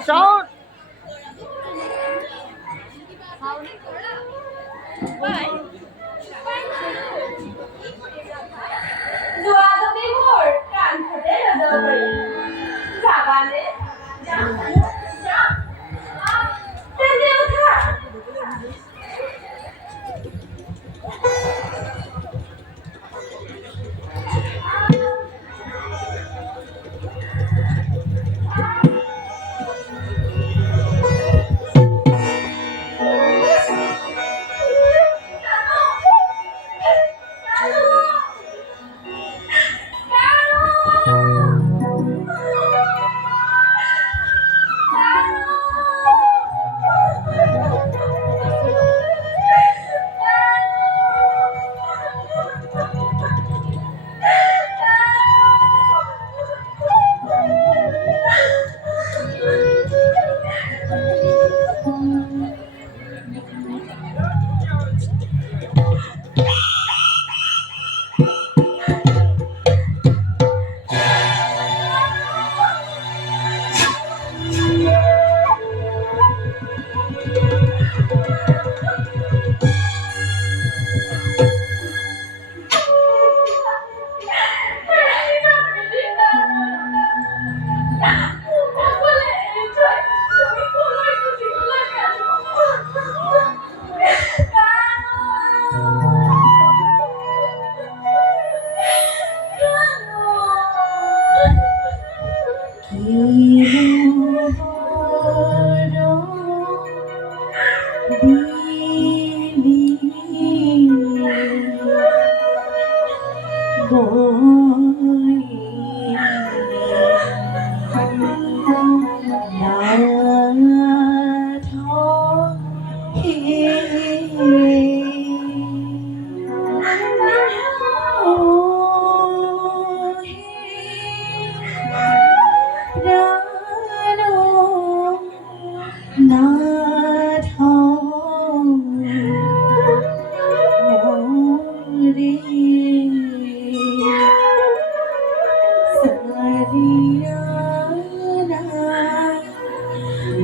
Sound. जुआचं ते mode कान फटे हृदय जागाने जा जा ते देव खा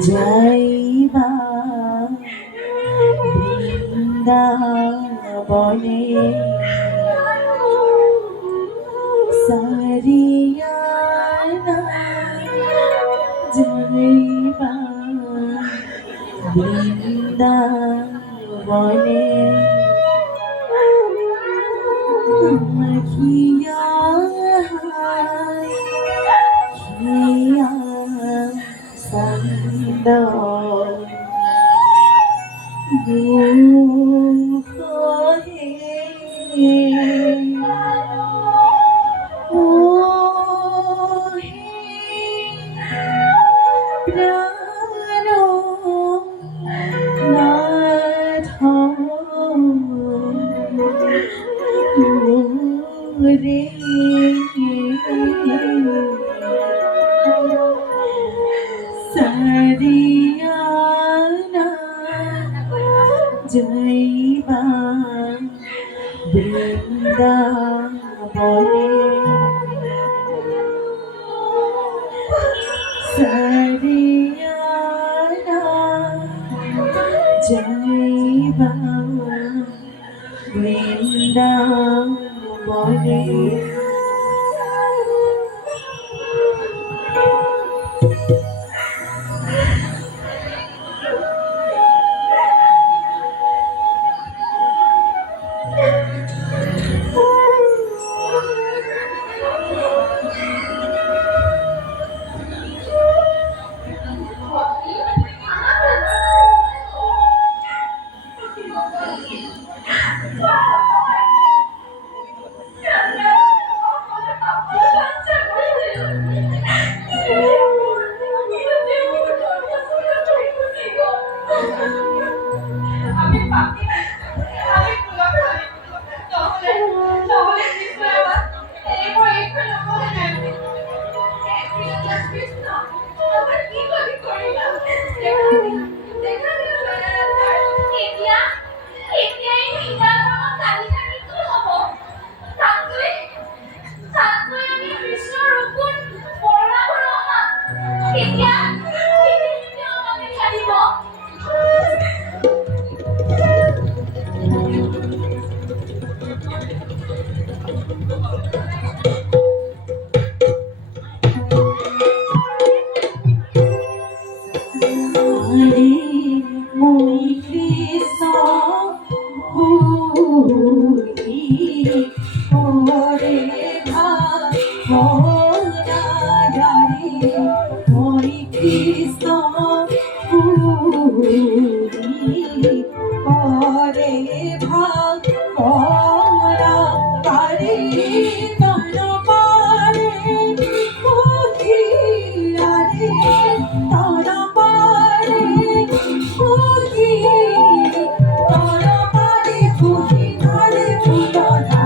যাইবা বৃন্দাবনে সারিয়ানা যাইবা বৃন্দাবনে খিয়া খিয়া সন্দ দুঃখ হে ও হে প্রাণ নাথ রে না মনে আমি পাপি, আমি গুনাহগার। তাহলে তাহলে নিশ্চয় আমার এরপর এখানে বলে যাবে। কৃষ্ণ, আমার কি ক্ষতি করিলাম? যেখানে এতিয়া এতিয়া এই হিংসাত্মক কালিকাটি কি হব? তাতকৈ তাতকৈ আমি কৃষ্ণৰ ৰূপত বৰ্ণাভৰ হম। তেতিয়া তেওঁ আমাকে ছাড়িব। আরে মই কৃষ্ণ ভুলি ওরে ভাবনাগারে মই কৃষ্ণ ভুলি ওরে ভাবনাগারে তন পারে পুহিয়ারে তন পারে পুহি তন পারে পুহিয়ারে পুতনা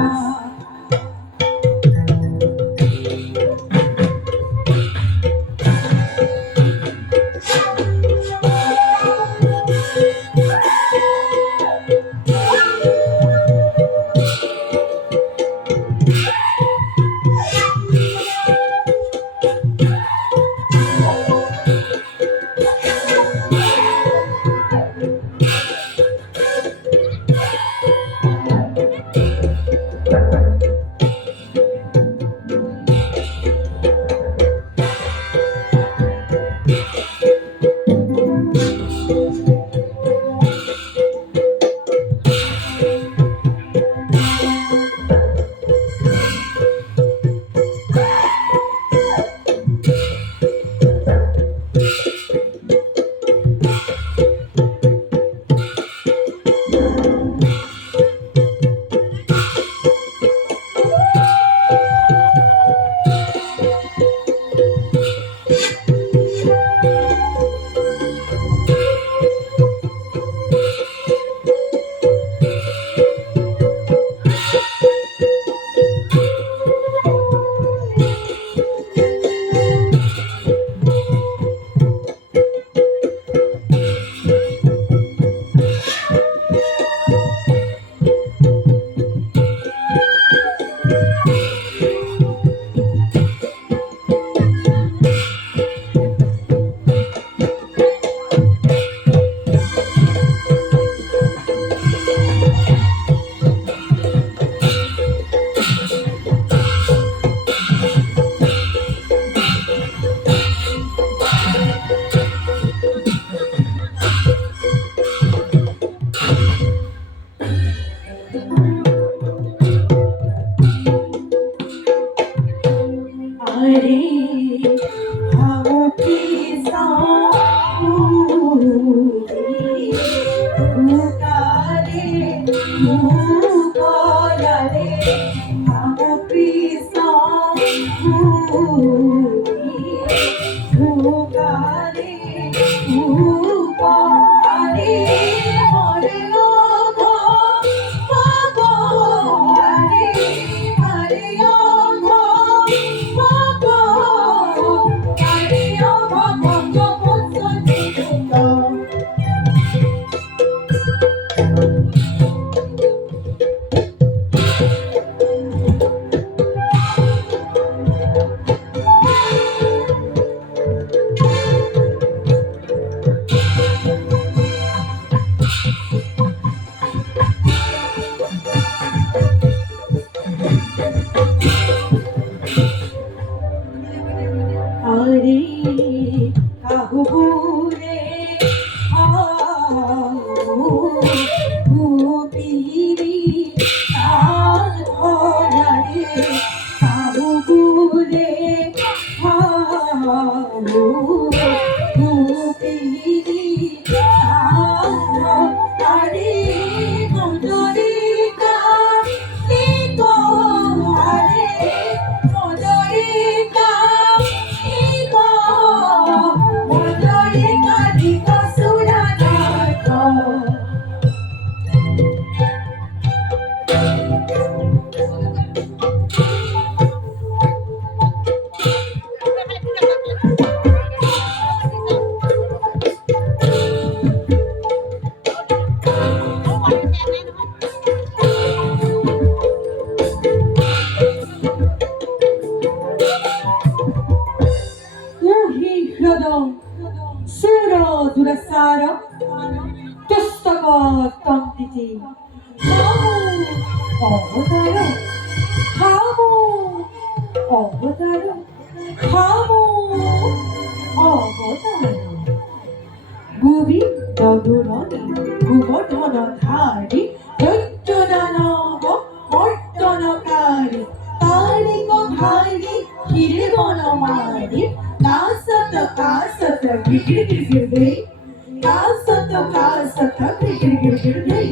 আরে হাও কৃষ্ণ ভুলি মুকারে মুকলারে হাও কৃষ্ণ ভুলি মুকারে মুকলারে মরে অঘ পাগলারে হরে অঘ পাগলারে অঘ ভঙ্গ ভঙ্গ চিত্ত ঘুরে পিরি তার ধরারে কাবু ঘুরে পিরি তার ধরারে মজরিকা নিকো আরে মজরিকা Nicco মজরিকা Nicco সুরানাতো Uhi hradam sura durasara pustaka tantiti Avatara Hamu Avatara Hamu Avatara Gubi Dadurani Gubodhana Dhari Dojjana Nava Mortana Kari Tari Ko Dhari Hiribana Mari Kasata Kasata Giri Giri Giri Kasata Kasata Giri Giri Giri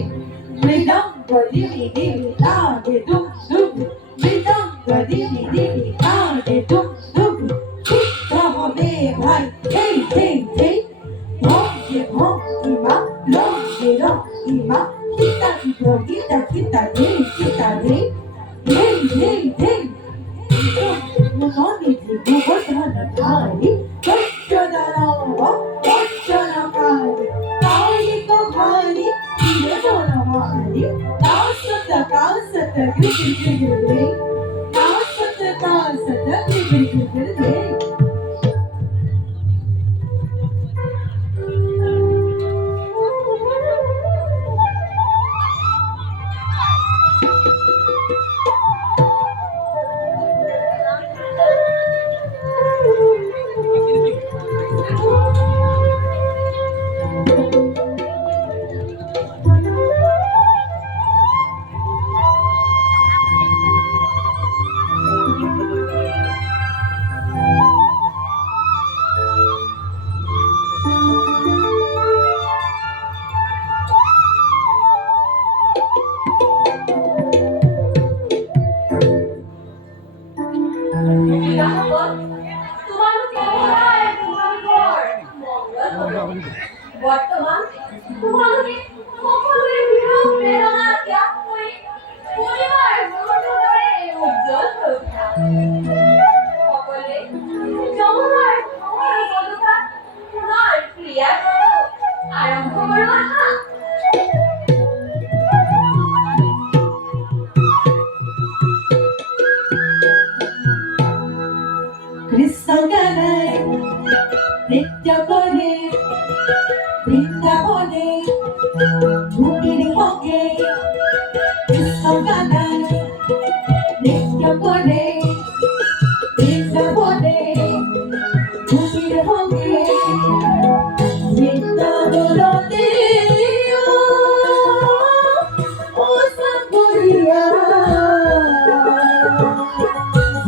Mridam Gadini Dili Lade Dum Dum Mridam Gadini Dili Lade Dum Dum Chitta Habe Bhai Hey Hey Hey Bhom Ima Lom Lom Ima Kita Kita Kita Kita Hey Kita Hey Hey Hey Hey Noni Gubodhana Dhari Dojjana Nava Mortana Kari Tari Ko Dhari Hiribana Mari Kasata Kasata Giri Giri Giri Kasata Kasata Giri Giri Giri বর্তমান তোমাকে সকলের বিরহ প্রেরণা ত্যাগ করে পরিবার ধরে উজ্জ্বল প্রজ্ঞা সকলে যমুনার সমর বলকা পুনর ক্রিয়া করো আরম্ভ করো আহা কৃষ্ণ গানে নৃত্য করে বৃন্দাবনে ভূমির ভঙ্গে কৃষ্ণ গানে নৃত্য করে বৃন্দাবনে ভূমির ভঙ্গে বৃন্দাবনে ও সাগরিয়া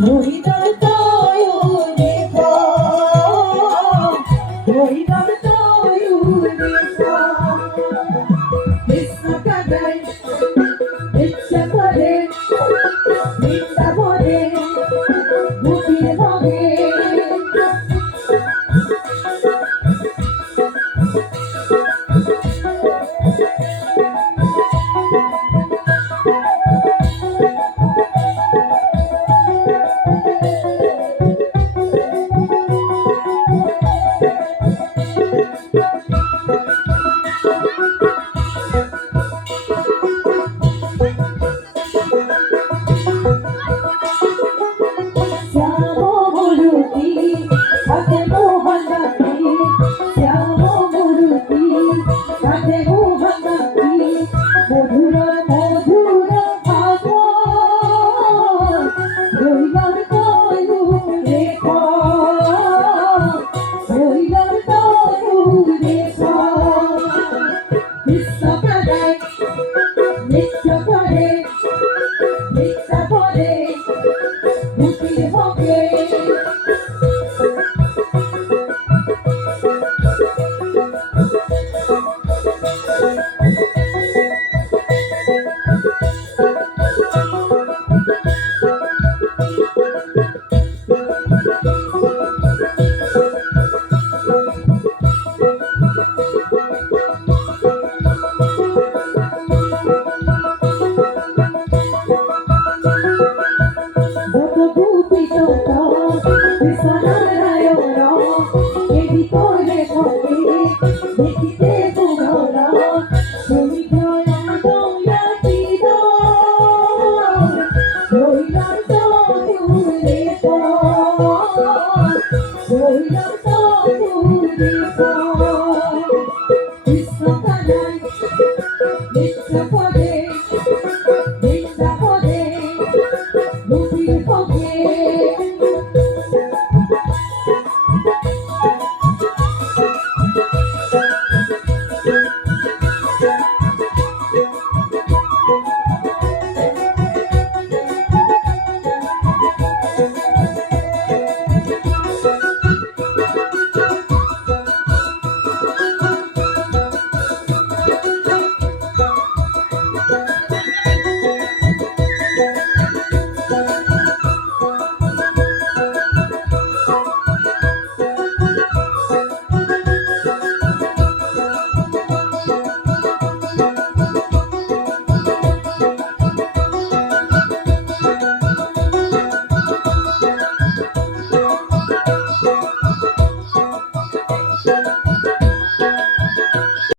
হরিদার তয়নে হরিদার তয়নে কৃষ্ণ গানে নৃত্য করে বৃন্দাবনে ভূমির ভঙ্গে যত ভূতি যত বিছানারায়ণ এই ভিতরে থাকে দেখিতে পুনরা তুমি দয়াল দয়া চির হইলাম তো দূরে হইলাম তো দূরে বিশ্বকানাই নিত্য পদে নিন্দা পদে ভূতির পদে